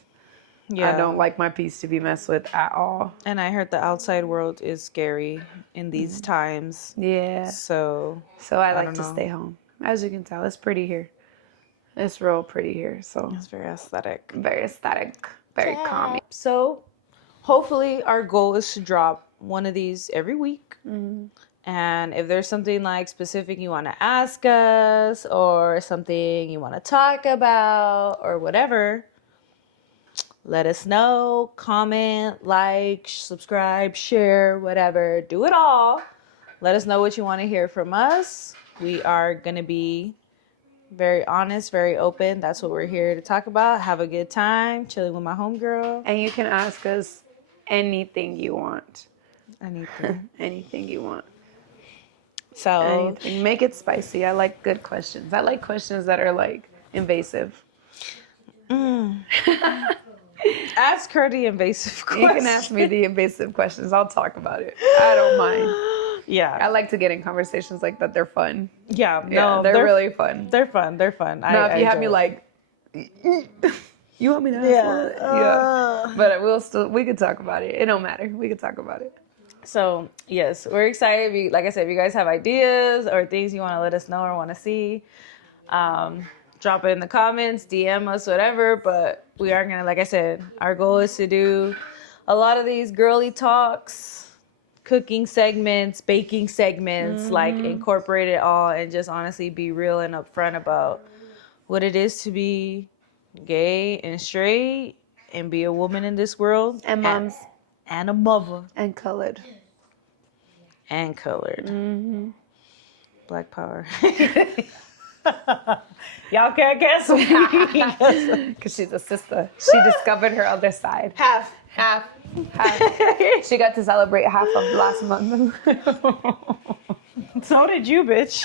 Yeah. I don't like my peace to be messed with at all. And I heard the outside world is scary in these times. Yeah. So I like don't to know. stay home. As you can tell, it's pretty here. It's real pretty here. So It's very aesthetic. very aesthetic, very calming. So hopefully our goal is to drop one of these every week. And if there's something like specific you want to ask us or something you want to talk about or whatever, let us know. Comment, like, subscribe, share, whatever. Do it all. Let us know what you want to hear from us. We are going to be very honest, very open. That's what we're here to talk about. Have a good time chilling with my homegirl. And you can ask us anything you want. Anything. Anything you want. So Anything. Make it spicy. I like good questions. I like questions that are like invasive. ask her the invasive questions. You can ask me the invasive questions. I'll talk about it. I don't mind. Yeah. I like to get in conversations like that. They're fun. Yeah. Yeah, No, they're really fun. They're fun. They're fun. Now, if you have me like, you want me to ask what? Yeah. But we could talk about it. It don't matter. We could talk about it. So, yes, we're excited. Like I said, if you guys have ideas or things you want to let us know or want to see, drop it in the comments, DM us, whatever. But we are going to, like I said, our goal is to do a lot of these girly talks, cooking segments, baking segments, like incorporate it all and just honestly be real and upfront about what it is to be gay and straight and be a woman in this world. And moms. And a mother. And colored. And colored. Black power. Y'all can't cancel me. Because she's a sister. She discovered her other side. Half. She got to celebrate half of last month. So did you, bitch.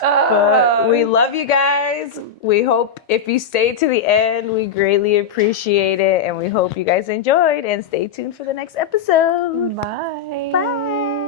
But we love you guys. We hope if you stay to the end, we greatly appreciate it. And we hope you guys enjoyed. And stay tuned for the next episode. Bye. Bye.